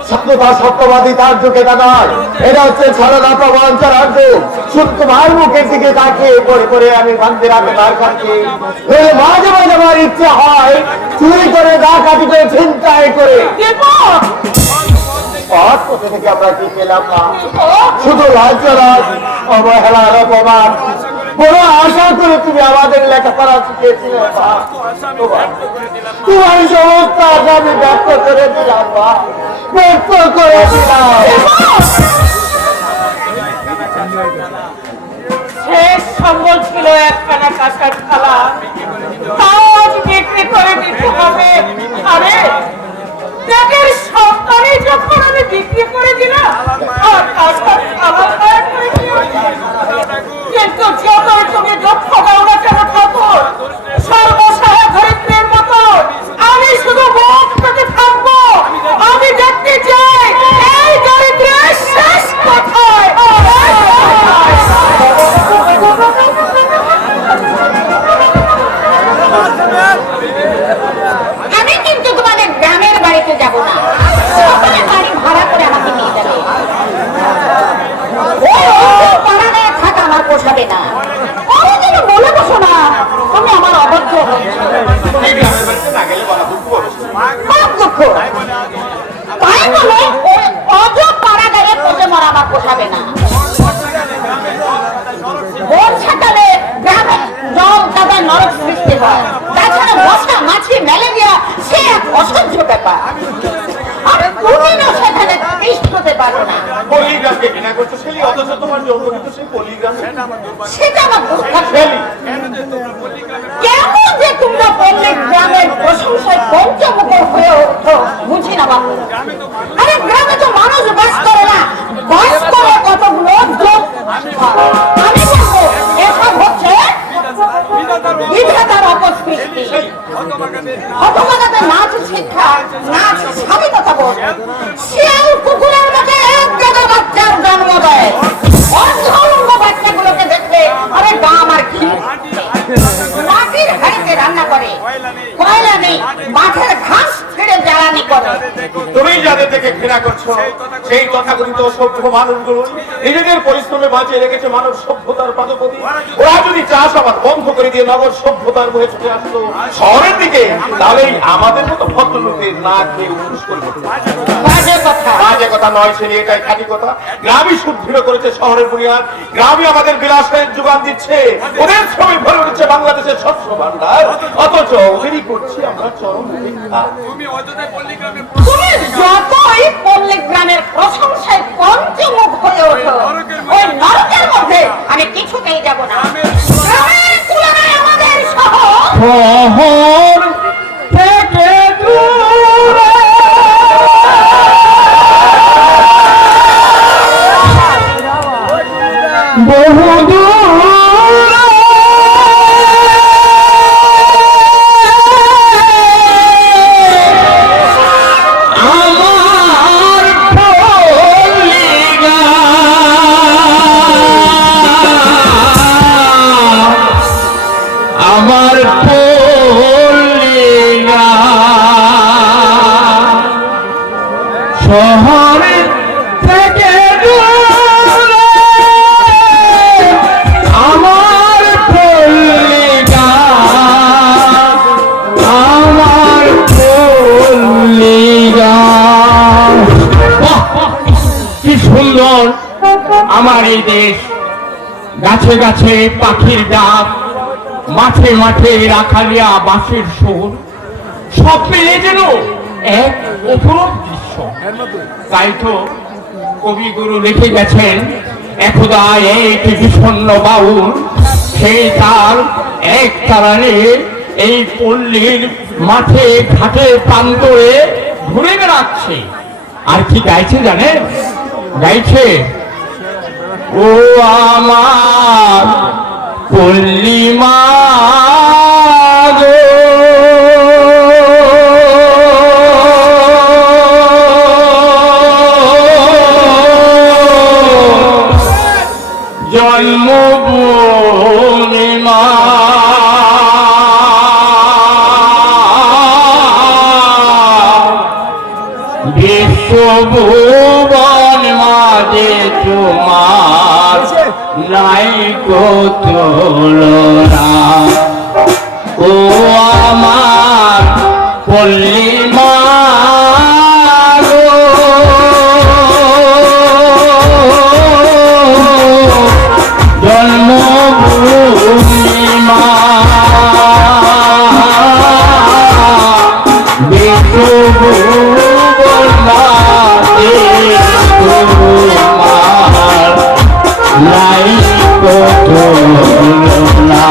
সত্যতা সত্যবাদী তার যুগে নয়, এটা হচ্ছে ছলনা প্রবঞ্চনার যুগ। শুধু তোমার মুখের দিকে তাকিয়ে পরে পরে আমি বান্ধে রাতে বার খাচ্ছি। মাঝে মাঝে আমার ইচ্ছা হয় চুরি করে ডাকাতি করে ছিনতাই করে। পথ কোথা থেকে আমরা কি পেলাম না, শুধু লাঞ্ছনার অবহেলার অপমান। বড় আশা করে তুমি আমাদের লেখাপড়া শিখিয়েছিলে, তোমার সমস্ত আশা আমি ব্যক্ত করে দিলাম, ব্যক্ত করে দিলাম। শেষ সম্বল ছিল একখানা কাঁসার থালা, তাও আজ বিক্রি করে দিতে হবে। আরে পেটের সন্তানই যখন আমি বিক্রি করে দিলাম, আর কাঁসার থালা করে কিন্তু যতই তুমি দুঃখ দাও না কেন ঠাকুর, সর্বসহায় ধরিত্রীর মতো আমি শুধু মুখ পেতে থাকবো। আমি দেখতে চাই এই দরিদ্রের শেষ কোথায়। আমি কিন্তু তোমাদের গ্রামের বাড়িতে যাব না, সকালে বাড়ি ভাড়া করে আমাকে নিয়ে যাবে। পাড়াগায় থাকা আমার পোষাবে না। কোনোদিনও বলে বসো না তুমি আমার অবাধ্য হচ্ছ। দুঃখ তাই বলে ওই অজ পাড়াগায়ে পচে মরা আমার পোষাবে না। বর্ষাকালে গ্রামে জল কাদা নরক সৃষ্টি হয়, তাছাড়া মশা মাছি ম্যালেরিয়া সে এক অসহ্য ব্যাপার। আমি কোনদিনও সেখানে তিষ্ঠতে পারবো না। সেটা আমার দুঃখ। কেমন যে তোমরা পল্লী গ্রামের প্রশংসায় পঞ্চমুখর হয়ে ওঠো বুঝি না বাবু। আরে গ্রামে তো মানুষ বাস করে না, বাস করে কতগুলো লোক। আমি বলবো এসব হচ্ছে বিধাতার অপর হতভাগাতে নাচ শিক্ষা, নাচ স্বাধীনতা বোধ। শিয়াল কুকুরের মতো এক গাদা বাচ্চার জন্ম দেয়। অন্ধ বাচ্চাগুলোকে দেখলে আরে গা আমার ঘি। মাটির হাড়িতে রান্না করে, কয়লা নেই, মাঠের ঘাস ছেড়ে জ্বালানি করে। তুমি যাদের থেকে ঘৃণা করছো সেই তথাকথিত সভ্য মানুষগুলো নিজেদের পরিশ্রমে বাঁচিয়ে রেখেছে মানব সভ্যতার পাদপতি। ওরা যদি চাষাবাদ বন্ধ করে দিয়ে নগর সভ্যতার বয়ে ছুটে আসতো শহরের দিকে, তাহলেই আমাদের মতো ভদ্রলোকের না খেয়ে উপুস করবে। বাজে কথা। বাজে কথা নয়, সে নিয়ে এটাই খাঁটি কথা। গ্রামই সুদৃঢ় করেছে শহরের বুনিয়াদ, গ্রামই আমাদের বিলাসের যোগান দিচ্ছে, ওদের ছবি ভরে উঠছে বাংলাদেশের শস্য ভান্ডার, অথচ ওদেরই করছি আমরা চরম উপেক্ষা। তুমি যতই পল্লী গ্রামের প্রশংসায় পঞ্চমুখ হয়ে ওঠো, ওই নরকের মধ্যে আমি কিছুতেই যাব না। গ্রামের তুলনায় আমাদের শহর শহর থেকে দূরে বহু দূরে আমার পল্লীগা, আমার পল্লীগা শহরে থেকে দূরে আমার পল্লীগা, আমার পল্লীগা। বাহ, কি সুন্দর আমার এই দেশ। গাছে গাছে পাখির ডাক, মাঠে মাঠে রাখালিয়া বাঁশের সুর, সব মিলে যেন এক অপরূপ দৃশ্য। তাই তো কবিগুরু লিখে গেছেন, একদা এক বিষণ্ণ বাউল সেই তার এক তারারে এই পল্লীর মাঠে ঘাটে প্রান্তরে ঘুরে বেড়াচ্ছে। আর কি গাইছে জানেন? গাইছে, ও আমার পল্লী মা গো, জন্মভূমি মা, বিশ্বভুবন মাঝে তোমার নাই কো তুলনা। ও আমার পল্লী মা গো, জন্মভূমি মা, বিশ্বভুবন মাঝে তোমার নাই কো তুলনা।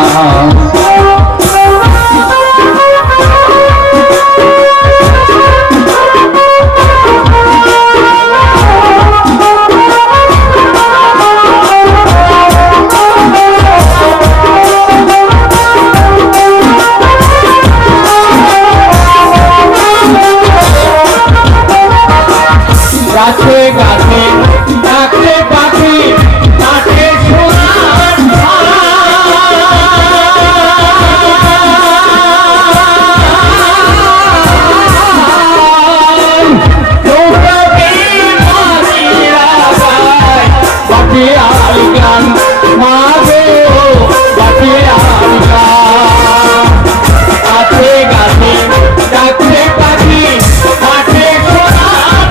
গাছে গাছে ডাকে পাখি কাটে সোনার বাটিয়াল গান মাগো, বাটিয়াল গান। গাছে গাছে ডাকে পাখি কাটে সোনার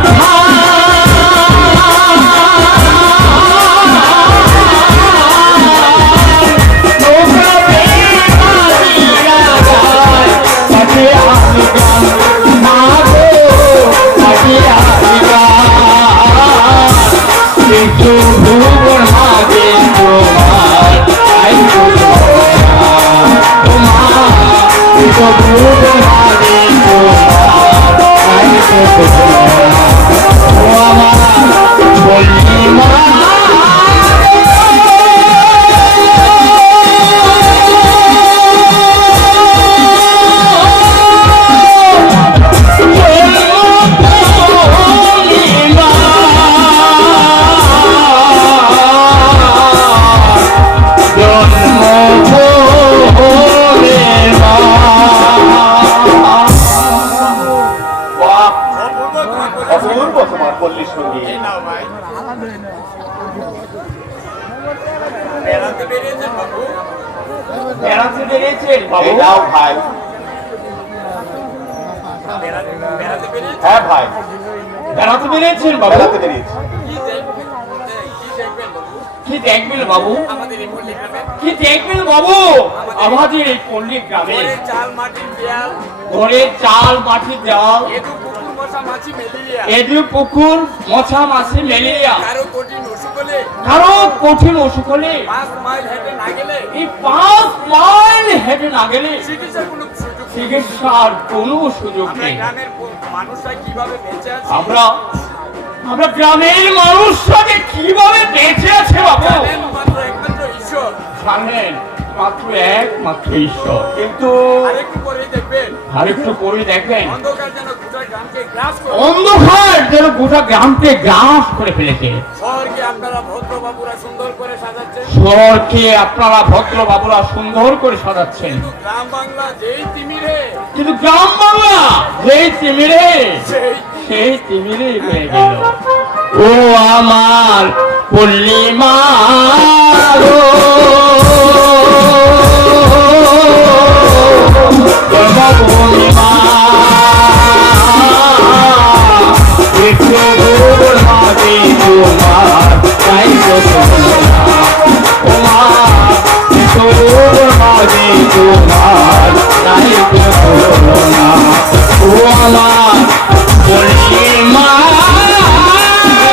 তুমি এই নাও ভাই। বেড়াতে বেরিয়েছেন বাবু? বেড়াতে বেরিয়েছেন বাবু? এই নাও ভাই। বেড়াতে বেরিয়েছেন? হ্যাঁ ভাই, বেড়াতে বেরিয়েছেন বাবু? বেড়াতে বেরিয়েছি। কি দেখবেন বাবু? কি দেখবেন বাবু? আমাদের এই পল্লী গ্রামে কি দেখবেন বাবু? আমাদের এই পল্লী গ্রামে ঘরের চাল মাটির দেয়াল, ঘরের চাল মাটির দেওয়াল, এদু পুকুর মশা মাছি ম্যালেরিয়া, এদু পুকুর মশা মাছি ম্যালেরিয়া, কারো কঠিন অসুখ হলে কারো কঠিন অসুখ হলে 5 মাইল হেঁটে না গেলে এই 5 মাইল হেঁটে না গেলে চিকিৎসার কোনো সুযোগ নেই। চিকিৎসার কোনো সুযোগ আমরা নেই। গ্রামের মানুষরা কিভাবে বেঁচে আছে আমরা আমরা গ্রামের মানুষরা যে কিভাবে বেঁচে আছে বাবু জানেন মাত্র একমাত্র ঈশ্বর। জানেন, মাত্র একমাত্র ঈশ্বর। কিন্তু আরেকটু পরেই দেখবেন আরেকটু পরে দেখেন, অন্ধকার যেন গোটা গ্রামকে গ্রাস করে। অন্ধকার যেন গোটা গ্রামকে গ্রাস করে ফেলেছে। শহরকে আপনারা ভদ্রবাবুরা সুন্দর করে সাজাচ্ছেন, শহরকে আপনারা ভদ্র বাবুরা সুন্দর করে সাজাচ্ছেন, কিন্তু গ্রাম বাংলা যেই তিমিরে কিন্তু গ্রাম বাংলা যেই তিমিরে সেই সেই তিমিরে হয়ে গেল। ও আমার পল্লীমা গো, জন্মভূমিমা, একটু দূর হবে তোমার তাই তো শোনো না। ও মা, একটু দূর হবে তোমার তাই তো শোনো না। ও আমার পল্লীমা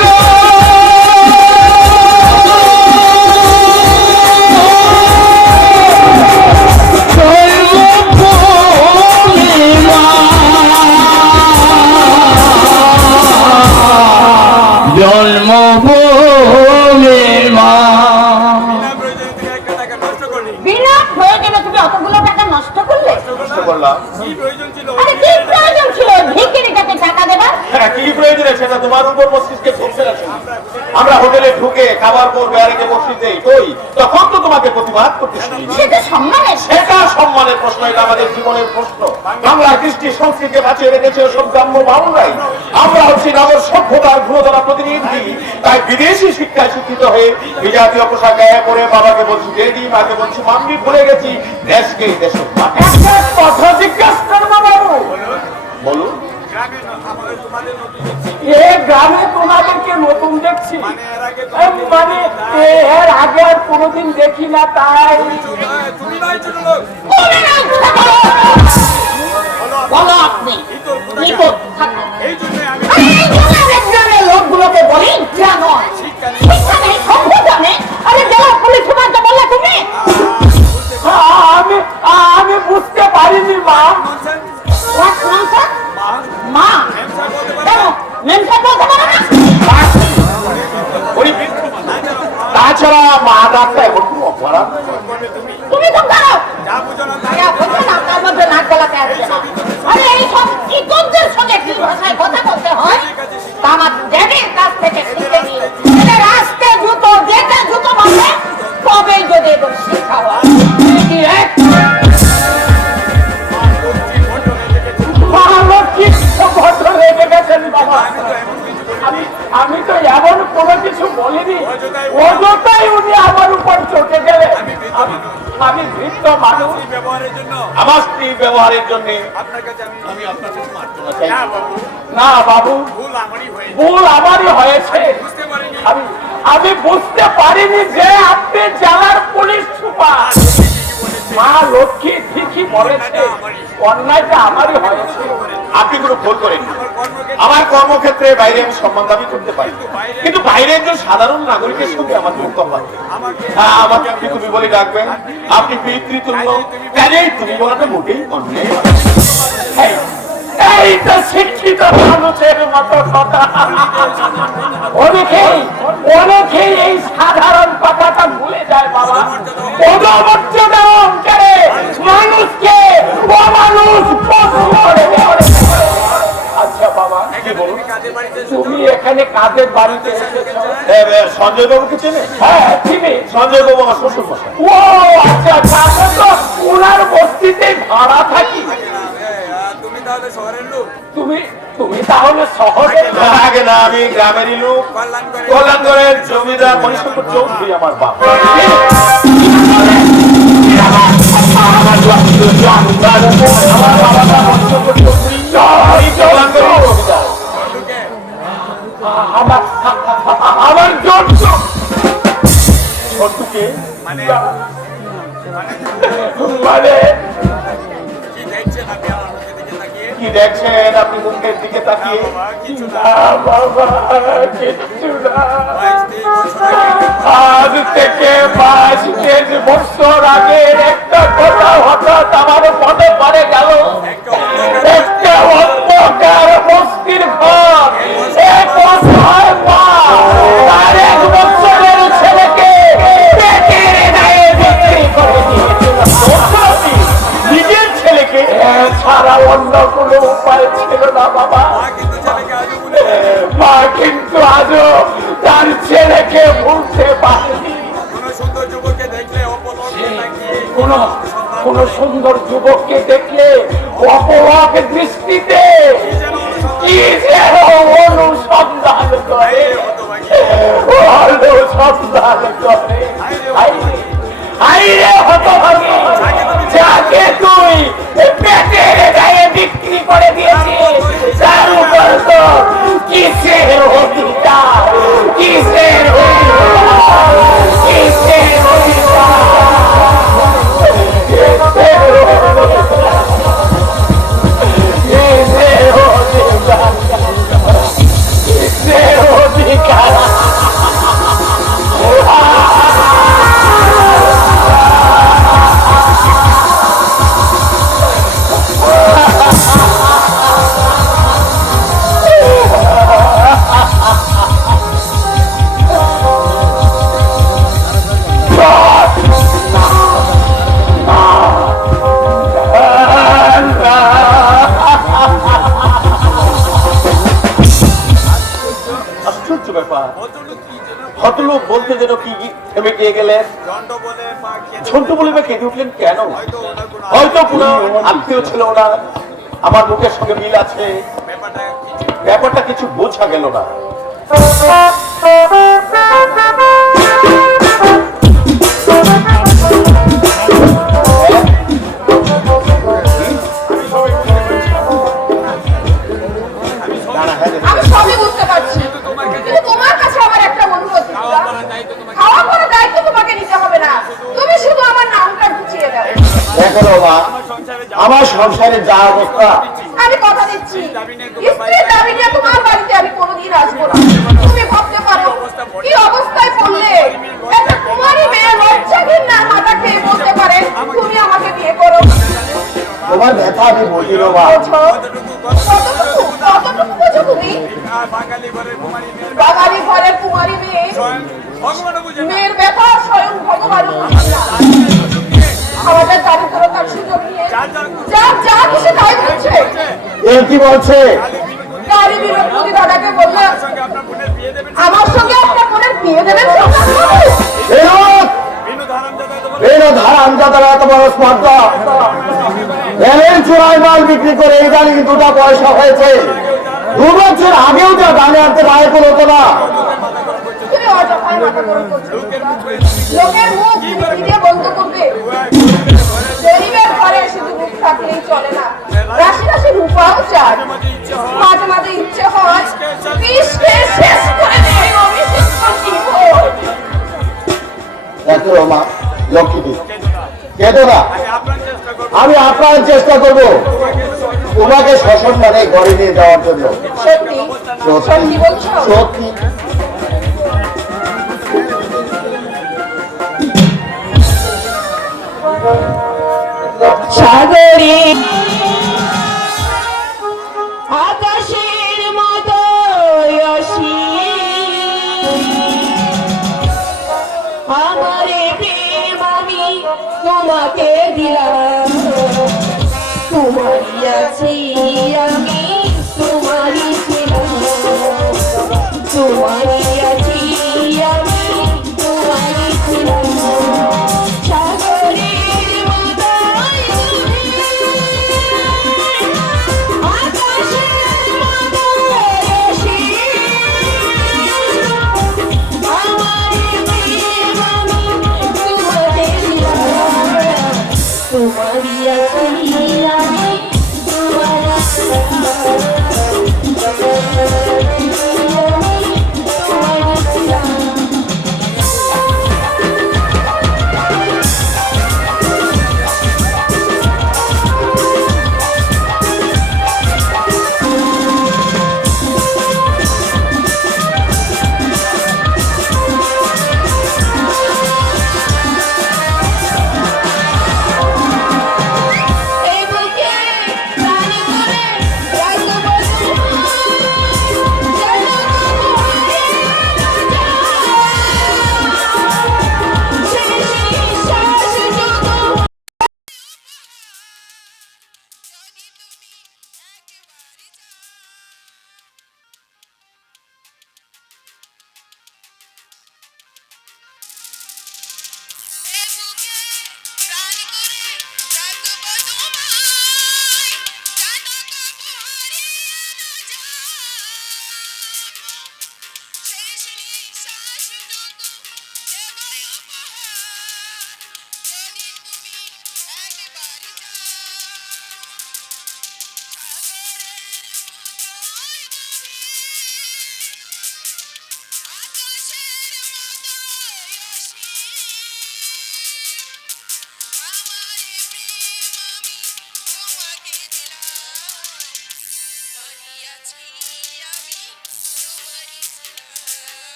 গো, জন্মভূমির মা। বিনা প্রয়োজনে তুমি একটা টাকা নষ্ট করলি। বিনা প্রয়োজনে তুমি অতগুলো টাকা নষ্ট করলে? চেষ্টা করলাম। কি প্রয়োজন ছিল? আরে কি প্রয়োজন ছিল ভিখিরিটাকে টাকা দেবার? হ্যাঁ, কি প্রয়োজন সেটা তোমার উপর মস্তিষ্কে ধরছে না শুনি। আমরা হোটেলে ঢুকে খাবার পর বেয়ারেকে বসিয়ে দেই কই, তখন তো তোমাকে প্রতিবাদ করতে শুনি। সে তো সম্মানের। সেটা সম্মানের প্রশ্ন, এটা আমাদের জীবনের প্রশ্ন। বাংলা কৃষ্টি সংস্কৃতিকে বাঁচিয়ে রেখেছে সব গ্রাম্য বাংলাই। আমরা হচ্ছি নগর সভ্যতার ঘুরোধরা প্রতিনিধি, তাই বিদেশি শিক্ষায় শিক্ষিত হয়ে বিজাতীয় পোশাক গায়ে পরে বাবাকে বলছি ডেডি, মাকে বলছি মাম্মি, ভুলে গেছি দেশকেই দেশ। একটা কথা জিজ্ঞাসা করবো বাবু, বলুন। গ্রামে আমাদের তোমাদের নতুন দেখছি। এ গ্রামে তোমাদেরকে নতুন দেখছি, মানে এর আগে মানে এর আগে আর কোনোদিন দেখি না, তাই তুমি নয় ছোট লোক। বলো আপনি নিপদ থাকুন। এই জন্য আমি এই গ্রামের গ্রামের লোকগুলোকে বলি জানোয়ার, শিক্ষা নেই, সভ্যতা নেই। আরে জেলা পুলিশ সুপারকে বললে তুমি? আমি আমি বুঝতে পারিনি মা। What nonsense? মা কেন মেমসার বলতে পারো না? তাছাড়া মা ডাক্তার এখন খুব অপরাধ। তুমি তো পারো। যা বুঝো না যা বুঝো না তার মধ্যে নাক গলাতে আসবে না। আরে এই সব ইতরদের সঙ্গে কি ভাষায় কথা বলতে হয় তা আমার ড্যাডির কাছ থেকে শিখে নিয়ে এদের আস্তে জুতো যেটা জুতো মারবে তবেই যদি এদের শিক্ষা হয়। কি এক ভালো কি ভদ্র রেখে গেছেন বাবা। আমি তো এমন কোনো কিছু বলিনি, অযথাই উনি আমার উপর চটে গেলে। আমি বৃদ্ধ মানুষ, ব্যবহারের জন্য আমার স্ত্রী ব্যবহারের জন্য আপনার কাছে আমি আপনার কাছে মার্জনা চাই। না বাবু, না বাবু, ভুল আমারই হয়েছে। ভুল আমারই হয়েছে। বুঝতে পারিনি। আমি বুঝতে পারিনি যে আপনি জেলার পুলিশ সুপার। মা লক্ষ্মী ঠিকই বলেছে, অন্যায়টা আমারই হয়েছে। আপনি কোনো ভুল করেন কর্মক্ষেত্রে আমার কর্মক্ষেত্রে বাইরে আমি সম্মান দাবি করতে পারি, কিন্তু বাইরে একজন সাধারণ নাগরিকের সঙ্গে আমার মুখ কথা। হ্যাঁ, আমাকে আপনি তুমি বলে ডাকবেন, আপনি পিতৃতুল্য, কাজেই তুমি বলাটা মোটেই অন্যায়। এইটা শিক্ষিত মানুষের মতো কথা। অনেকেই এই সাধারণ কথাটা ভুলে যায় বাবা। পদমর্যাদা অঙ্কারে মানুষকে অমানুষ পশু করে দেওয়া। আচ্ছা বাবা, কি বলুন? কাজের বাড়িতে তুমি এখানে কাজের বাড়িতে এসেছো? সঞ্জয় বাবুকে চেনে? হ্যাঁ চিনি। সঞ্জয় বাবু আমার শ্বশুর মশাই। ও আচ্ছা আচ্ছা, আমি তো ওনার বস্তিতে ভাড়া থাকি। তুমি তাহলে শহরের লোক? তুমি তুমি তাহলে শহরে আগে না, আমি গ্রামেরই লোক, কল্যাণগড়ের জমিদার মণিশঙ্কর চৌধুরী আমার বাপ। আমার জোর ছোট্টুকে মানে কি দেখছেন আপনি মুখের দিকে তাকিয়ে? বাবা কিচ্ছু না, আজ থেকে 22 বছর আগে একটা কথা হঠাৎ আমার মনে পড়ে গেল। একটা অন্ধকার বস্তির ঘর, এক অসহায় মা তার 1 বছরের ছেলেকে পেটের দায়ে বিক্রি করে দিয়েছিল। নিজের ছেলেকে ছাড়া অন্য কোনো উপায় ছিল না বাবা। মা কিন্তু আজও তার ছেলেকে ভুলতে পারেনি। কোন সুন্দর যুবককে দেখলে অপলক দৃষ্টিতে কি যেন অনুসন্ধান করে, অনুসন্ধান করে। আইরে হতভাগী, যাকে তুই পেটের গায়ে বিক্রি করে দিয়েছিস, তার উপর তো কিসের অধিকার, কিসের অধিকার, কিসের অধিকার, কিসের অধিকার, কিসের অধিকার। আশ্চর্য ব্যাপার, ভদ্রলোক বলতে যেন কি থেমে গিয়ে গেলেন। ছোট্ট বলে বা কেঁদে উঠলেন কেন? হয়তো কোনো আত্মীয় ছিল না, আমার মুখের সঙ্গে মিল আছে, ব্যাপারটা কিছু বোঝা গেল না। আমি সবই বুঝতে পারছি, কিন্তু তোমার কাছে আমার একটা অনুরোধ, খাওয়া পড়ার দায়িত্ব তোমাকে নিতে হবে না, তুমি শুধু আমার নামটা গুছিয়ে দাও। দেখো বাবা, আমার সংসারে যা অবস্থা, আমি কথা দিচ্ছি, স্ত্রীর দাবি নিয়ে তোমার বাড়িতে আমি কোনোদিন আসবো না। তুমি ভাবতে পারো কি অবস্থায় পড়লে একটা কুমারী মেয়ে লজ্জাহীন না মাথা খেয়ে বলতে পারে তুমি আমাকে বিয়ে করো। তোমার ব্যথা আমি বুঝি বাবা। বোঝো? কতটুকু বোঝো তুমি? বাঙালি ঘরের কুমারী মেয়ে, মেয়ের ব্যথা স্বয়ং ভগবান আমাদের দারিদ্রতার সুযোগ নিয়ে যা খুশি তাই বলছে। এর কি বলছে? গাড়ি বিরোধী দাদাকে বললাম আমার সঙ্গে আপনার বোনের বিয়ে দেবেন। চোরাই মাল বিক্রি করে ইদানিং 2টা পয়সা হয়েছে, 2 বছর আগেও যা দানে আনতে রায় হতো না। তুমি অযথাই মাথা গরম করছো। লোকের মুখ তুমি কি দিয়ে বন্ধ করবে? গরিবের ঘরে শুধু মুখ থাকলেই চলে না, রাশি রাশি রূপাও চায়। মাঝে মাঝে ইচ্ছে হয় বিষ খেয়ে শেষ করে দেবে অবিশ্বাস্য জীবন। দেখো মা, লক্ষ্মী কেঁদো না, আমি আপনার চেষ্টা করব তোমাকে সসম্মানে ঘরে নিয়ে যাওয়ার জন্য। সত্যি সত্যি বলছো? সত্যি। সাগরে আকাশের মতো আমারে প্রেম আমি তোমাকে দিলাম, তোমারই আছি আমি, তোমারই ছিলাম, তোমারই